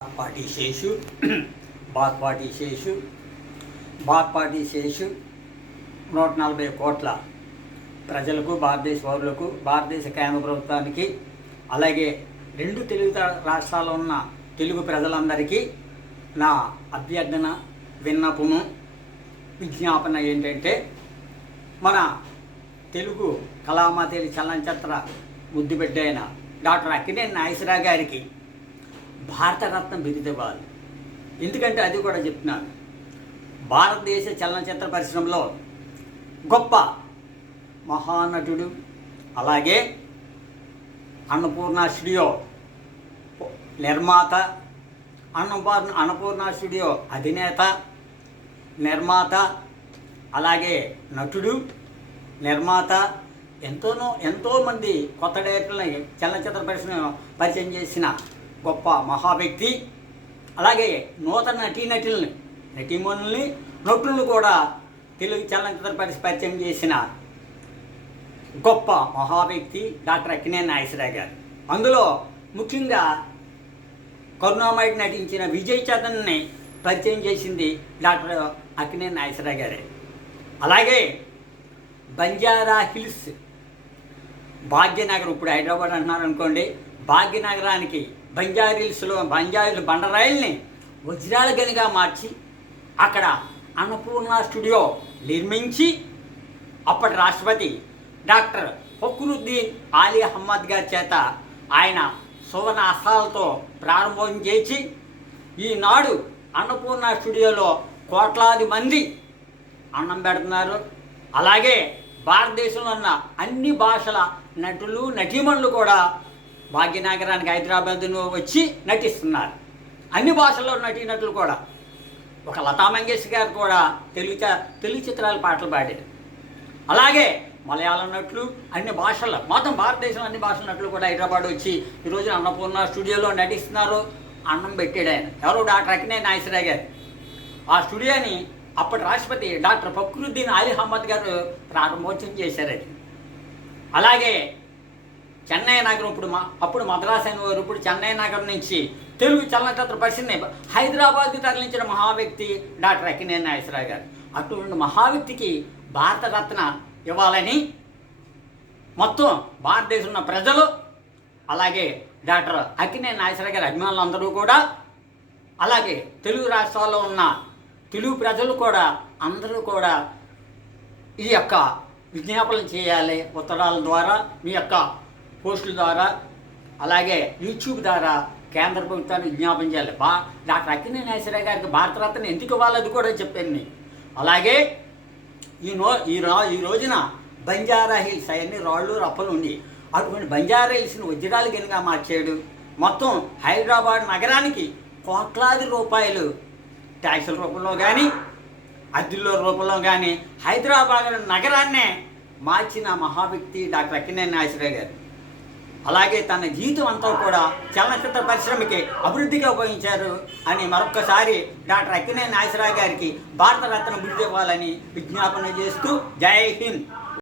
Party Seshu party Seshu party Seshu 140 కోట్ల ప్రజలకు, భారతదేశ పౌరులకు, భారతదేశ కేంద్ర ప్రభుత్వానికి, అలాగే రెండు తెలుగు రాష్ట్రాల్లో ఉన్న తెలుగు ప్రజలందరికీ నా అభ్యర్థన, విన్నపము, విజ్ఞాపన ఏంటంటే, మన తెలుగు కళామాతలి చలనచిత్ర ముద్దుబిడ్డ అయిన డాక్టర్ అక్కినేని నాగేశ్వరరావు గారికి భారతరత్న బిరుదు ఇవ్వాలి. ఎందుకంటే అది కూడా చెప్తున్నాను, భారతదేశ చలనచిత్ర పరిశ్రమలో గొప్ప మహానటుడు, అలాగే అన్నపూర్ణ స్టూడియో నిర్మాత, అన్నపూర్ణ స్టూడియో అధినేత, నిర్మాత, అలాగే నటుడు, నిర్మాత, ఎంతోమంది కొత్త డైరెక్టర్లని చలనచిత్ర పరిశ్రమ పరిచయం చేసిన గొప్ప మహావ్యక్తి. అలాగే నూతన నటీమణుల్ని నటులను కూడా తెలుగు చలనచిత్ర పరిచయం చేసిన గొప్ప మహావ్యక్తి డాక్టర్ అక్కినేని నాగేశ్వరరావు గారు. అందులో ముఖ్యంగా కరుణామయుడు నటించిన విజయ్ చందన్ని పరిచయం చేసింది డాక్టర్ అక్కినేని నాగేశ్వరరావు గారే. అలాగే బంజారా హిల్స్, భాగ్యనగరం, ఇప్పుడు హైదరాబాద్ అంటున్నారు అనుకోండి, భాగ్యనగరానికి బంజారీలు బండరాయిల్ని వజ్రాల గనిగా మార్చి అక్కడ అన్నపూర్ణ స్టూడియో నిర్మించి అప్పటి రాష్ట్రపతి డాక్టర్ ఫక్రుద్దీన్ ఆలీ అహ్మద్ గారి చేత ఆయన సువర్ణ హస్తాలతో ప్రారంభం చేసి ఈనాడు అన్నపూర్ణ స్టూడియోలో కోట్లాది మంది అన్నం పెడుతున్నారు. అలాగే భారతదేశంలో ఉన్న అన్ని భాషల నటులు, నటీమణులు కూడా భాగ్యనగరానికి, హైదరాబాద్ వచ్చి నటిస్తున్నారు. అన్ని భాషల్లో నటీనటులు కూడా. ఒక లతా మంగేష్కర్ గారు కూడా తెలుగు చిత్రాల పాటలు పాడారు. అలాగే మలయాళం నటులు, అన్ని భాషల్లో, మొత్తం భారతదేశంలో అన్ని భాషల నటులు కూడా హైదరాబాద్ వచ్చి ఈరోజు అన్నపూర్ణ స్టూడియోలో నటిస్తున్నారు. అన్నం పెట్టాడు ఆయన, ఎవరు? డాక్టర్ అక్కినేని నాగేశ్వరరావు గారు. ఆ స్టూడియోని అప్పటి రాష్ట్రపతి డాక్టర్ ఫక్రుద్దీన్ ఆలీ అహ్మద్ గారు ప్రారంభోత్సవం చేశారు. అది అలాగే చెన్నై నగరం, అప్పుడు మద్రాసు అయిన వారు, ఇప్పుడు చెన్నై నగరం నుంచి తెలుగు చలనచిత్ర పరిశ్రమ హైదరాబాద్కి తరలించిన మహావ్యక్తి డాక్టర్ అక్కినేని నాగేశ్వరరావు గారు. అటువంటి మహావ్యక్తికి భారతరత్న ఇవ్వాలని మొత్తం భారతదేశంలో ఉన్న ప్రజలు, అలాగే డాక్టర్ అక్కినేని నాగేశ్వరరావు గారి అభిమానులు అందరూ కూడా, అలాగే తెలుగు రాష్ట్రాల్లో ఉన్న తెలుగు ప్రజలు కూడా, అందరూ కూడా ఈ యొక్క విజ్ఞాపనలు చేయాలి. ఉత్తరాల ద్వారా, మీ యొక్క పోస్టుల ద్వారా, అలాగే యూట్యూబ్ ద్వారా కేంద్ర ప్రభుత్వాన్ని విజ్ఞాపన చేయాలి. డాక్టర్ అక్కినేని నాగేశ్వరరావు గారికి భారతరత్న ఎందుకు ఇవ్వాలి అది కూడా చెప్పాను నేను. అలాగే ఈ రోజున బంజారా హిల్స్ అవన్నీ రాళ్ళు రప్పలు ఉంది. అటువంటి బంజారా హిల్స్ని వజ్రాల గనిగా మార్చాడు. మొత్తం హైదరాబాద్ నగరానికి కోట్లాది రూపాయలు ట్యాక్సుల రూపంలో కానీ, అద్దెల రూపంలో కానీ హైదరాబాద్ నగరాన్నే మార్చిన మహావ్యక్తి డాక్టర్ అక్కినేని నాగేశ్వరరావు గారు. అలాగే తన జీవితం అంతా కూడా చలనచిత్ర పరిశ్రమకి అభివృద్ధిగా ఉపయోగించారు అని మరొక్కసారి డాక్టర్ అక్కినేని నాగేశ్వరరావు గారికి భారతరత్న బిరుదు ఇవ్వాలని విజ్ఞాపన చేస్తూ జై హింద్.